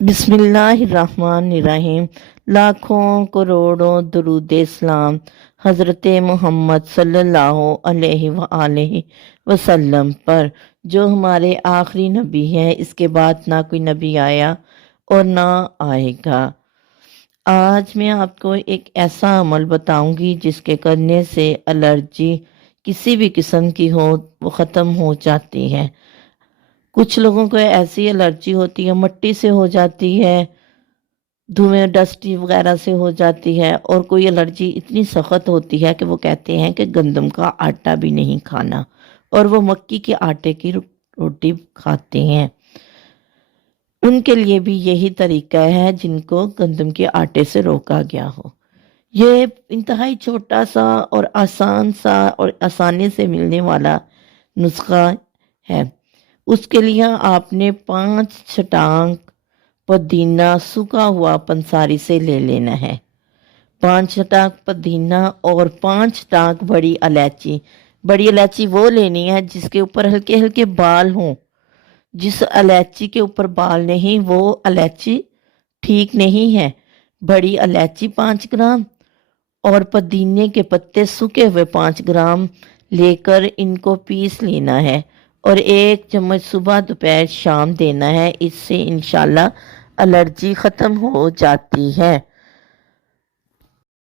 बिस्मिल्लाहिर्रहमानिर्रहीम। लाखों करोड़ों दरूद इस्लाम हज़रत मोहम्मद सल्लल्लाहु अलैहि वसल्लम पर, जो हमारे आखिरी नबी हैं। इसके बाद ना कोई नबी आया और ना आएगा। आज मैं आपको एक ऐसा अमल बताऊंगी जिसके करने से एलर्जी किसी भी किस्म की हो वो ख़त्म हो जाती है। कुछ लोगों को ऐसी एलर्जी होती है, मिट्टी से हो जाती है, धुएं डस्टी वगैरह से हो जाती है, और कोई एलर्जी इतनी सख्त होती है कि वो कहते हैं कि गंदम का आटा भी नहीं खाना, और वो मक्की के आटे की रोटी खाते हैं। उनके लिए भी यही तरीका है जिनको गंदम के आटे से रोका गया हो। ये इंतहाई छोटा सा और आसान सा और आसानी से मिलने वाला नुस्खा है। उसके लिए आपने 5 छटांग पुदीना सूखा हुआ पंसारी से ले लेना है। 5 छटांग पुदीना और 5 छटांग बड़ी इलायची। बड़ी इलायची वो लेनी है जिसके ऊपर हल्के हल्के बाल हों। जिस इलायची के ऊपर बाल नहीं वो इलायची ठीक नहीं है। बड़ी इलायची 5 ग्राम और पुदीने के पत्ते सूखे हुए 5 ग्राम लेकर इनको पीस लेना है, और 1 चम्मच सुबह दोपहर शाम देना है। इससे इंशाल्लाह एलर्जी ख़त्म हो जाती है।